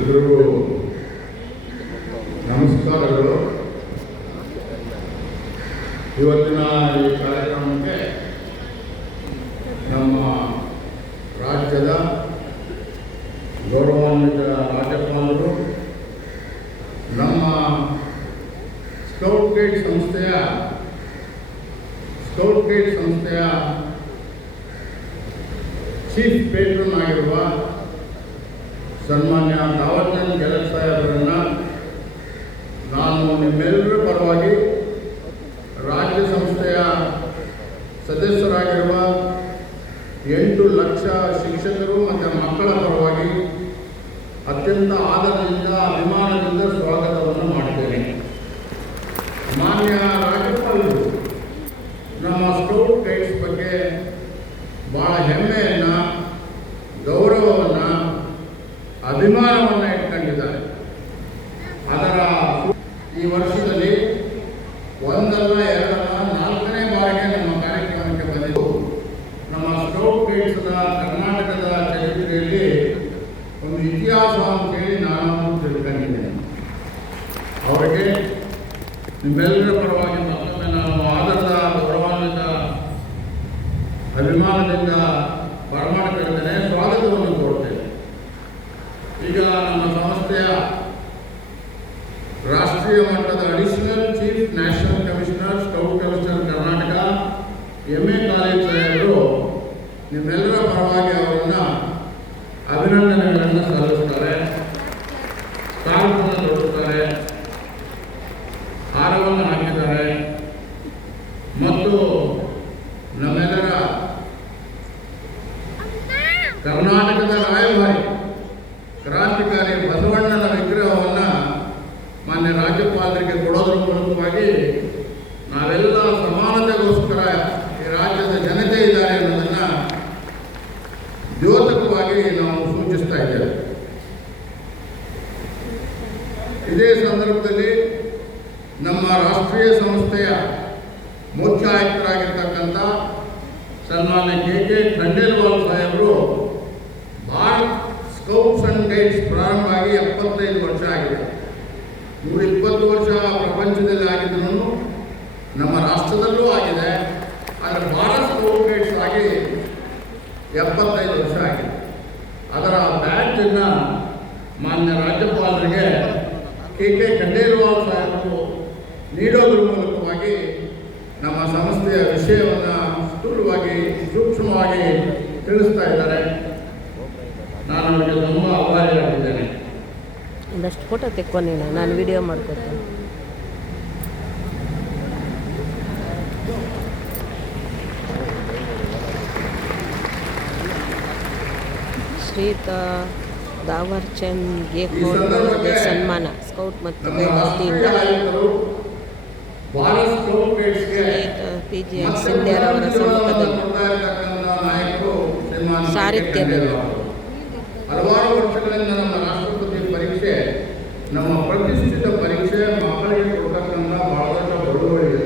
ಎಲ್ಲರಿಗೂ ನಮಸ್ಕಾರಗಳು. ಇವತ್ತಿನ ಈ ಕಾರ್ಯಕ್ರಮಕ್ಕೆ ನಮ್ಮ ರಾಜ್ಯದ ಗೌರವಾನ್ವಿತ ರಾಜ್ಯಪಾಲರು, ನಮ್ಮ ಸ್ಕೌಟ್ ಗೈಡ್ ಸಂಸ್ಥೆಯ ಚೀಫ್ ಪೇಟ್ರನ್ ಆಗಿರುವ ಸನ್ಮಾನ್ಯ ದಾವರ್ಚಂದ್ ಗೆಹ್ಲೋಟ್ ಸಾಹೇಬರನ್ನು ನಾನು ನಿಮ್ಮೆಲ್ಲರ ಪರವಾಗಿ, ರಾಜ್ಯ ಸಂಸ್ಥೆಯ ಸದಸ್ಯರಾಗಿರುವ 8 ಲಕ್ಷ ಶಿಕ್ಷಕರು ಮತ್ತು ಮಕ್ಕಳ ಪರವಾಗಿ ಅತ್ಯಂತ ಆದರದಿಂದ, ಅಭಿಮಾನದಿಂದ ಸ್ವಾಗತವನ್ನು ಮಾಡುತ್ತೇನೆ. ಮಾನ್ಯ ರಾಜ್ಯಪಾಲರು ನಮ್ಮ ಸ್ಕೌಟ್ ಗೈಡ್ಸ್ ಬಗ್ಗೆ ಭಾಳ ಹೆಮ್ಮೆಯನ್ನು, ಗೌರವವನ್ನು, ಅಭಿಮಾನವನ್ನು ಇಟ್ಕೊಂಡಿದ್ದಾರೆ. ಅದರ ಈ ವರ್ಷದಲ್ಲಿ ಒಂದಲ್ಲ ಎರಡಲ್ಲ 4ನೇ ಬಾರಿಗೆ ನಮ್ಮ ಕಾರ್ಯಕ್ರಮಕ್ಕೆ ಬಂದಿದ್ದು. ನಮ್ಮ ಸ್ಕೌಟ್ ಗೈಡ್ಸ್ನ ಕರ್ನಾಟಕದ ಚರಿತ್ರೆಯಲ್ಲಿ ಒಂದು ಇತಿಹಾಸ ಅಂತೇಳಿ ನಾನು ತಿಳ್ಕೊಂಡಿದ್ದೇನೆ. ಅವರಿಗೆ ನಿಮ್ಮೆಲ್ಲರ ಪರವಾಗಿ ಮತ್ತೊಮ್ಮೆ ನಾನು ಆದರದ, ಗೌರವಾನ್ವಿತ, ಅಭಿಮಾನದಿಂದ ಬರಮಾಡಿಕೊಳ್ತೇನೆ, ಸ್ವಾಗತವನ್ನು ಕೋರ್ತೇನೆ. ಈಗ ನಮ್ಮ ಸಂಸ್ಥೆಯ ರಾಷ್ಟ್ರೀಯ ಮಟ್ಟದ additional chief national commissioner, scout commissioner Karnataka MA college ಸಾಹೇಬರು ನಿಮ್ಮೆಲ್ಲರ ಪರವಾಗಿ ಅವರನ್ನು ಅಭಿನಂದನೆಗಳನ್ನು ಸಲ್ಲಿಸುತ್ತಾರೆ, ಸ್ಕಾರ್ಫನ್ನು ತೊಡುತ್ತಾರೆ, ಹಾರವನ್ನು ಹಾಕಿದ್ದಾರೆ ಮತ್ತು ನಮ್ಮೆಲ್ಲರ ಕರ್ನಾಟಕದ ರಾಯಭಾರಿ ಕ್ರಾಂತಿಕಾರಿ ಬಸವಣ್ಣನ ವಿಗ್ರಹವನ್ನು ಮಾನ್ಯ ರಾಜ್ಯಪಾಲರಿಗೆ ಕೊಡೋದ್ರ ಮೂಲಕವಾಗಿ ನಾವೆಲ್ಲ ಸಮಾನತೆಗೋಸ್ಕರ ಈ ರಾಜ್ಯದ ಜನತೆ ಇದ್ದಾರೆ ಅನ್ನೋದನ್ನು ದ್ಯೋತಕವಾಗಿ ನಾವು ಸೂಚಿಸ್ತಾ ಇದ್ದೇವೆ. ಇದೇ ಸಂದರ್ಭದಲ್ಲಿ ನಮ್ಮ ರಾಷ್ಟ್ರೀಯ ಸಂಸ್ಥೆಯ ಮುಖ್ಯ ಆಯುಕ್ತರಾಗಿರ್ತಕ್ಕಂಥ ಸನ್ಮಾನ್ಯ KK ಖಂಡೇಲ್ವಾಲ್ ಸಾಹೇಬರು ಭಾರತ್ ಸ್ಕೌಟ್ಸ್ ಅಂಡ್ ಗೈಡ್ಸ್ ಪ್ರಾರಂಭ ಆಗಿ 75 ವರ್ಷ ಆಗಿದೆ. 120 ವರ್ಷ ಪ್ರಪಂಚದಲ್ಲಿ ಆಗಿದ್ರು, ನಮ್ಮ ರಾಷ್ಟ್ರದಲ್ಲೂ ಆಗಿದೆ. ಆದರೆ ಭಾರತ್ ಸ್ಕೌಟ್ ಗೈಡ್ಸ್ ಆಗಿ 75 ವರ್ಷ ಆಗಿದೆ. ಅದರ ಬ್ಯಾಡ್ಜನ್ನು ಮಾನ್ಯ ರಾಜ್ಯಪಾಲರಿಗೆ KK ಖಂಡೇಲ್ವಾಲ್ ಸಾಹೇಬರು ನೀಡೋದ್ರ ಮೂಲಕವಾಗಿ ನಮ್ಮ ಸಂಸ್ಥೆಯ ವಿಷಯವನ್ನು ಸ್ಥೂಲವಾಗಿ, ಸೂಕ್ಷ್ಮವಾಗಿ ತಿಳಿಸ್ತಾ ಇದ್ದಾರೆ. ನಾನು ಅವರಿಗೆ ತುಂಬ ಆಭಾರಿಯಾಗಿದ್ದೇನೆ. ಒಂದಷ್ಟು ಫೋಟೋ ತೆಕ್ಕೊಂಡು ನೀನು, ನಾನು ವಿಡಿಯೋ ಮಾಡ್ಕೊತೀನಿ. ಶ್ರೀಯುತ ದಾವರ್ಚಂದ್ ಗೆಹ್ಲೋಟ್ ಅವರಿಗೆ ಸನ್ಮಾನ ಸ್ಕೌಟ್ ಮತ್ತು ಗೈಡ್ ವತಿಯಿಂದ. ಶ್ರೀಯುತ PGN ಸಿಂಧ್ಯರ್ ಅವರ ಸಮ್ಮುಖದಲ್ಲಿ ಸಾಹಿತ್ಯದಲ್ಲಿ ಹಲವಾರು ವರ್ಷಗಳಿಂದ ನಮ್ಮ ರಾಷ್ಟ್ರಪತಿ ಪರೀಕ್ಷೆ, ನಮ್ಮ ಪ್ರತಿಷ್ಠಿತ ಪರೀಕ್ಷೆ, ಮಕ್ಕಳಿಗೆ ಕೊಡ್ತಕ್ಕಂಥ ಬಹಳ ದೊಡ್ಡ ಬಡವಳಿದೆ.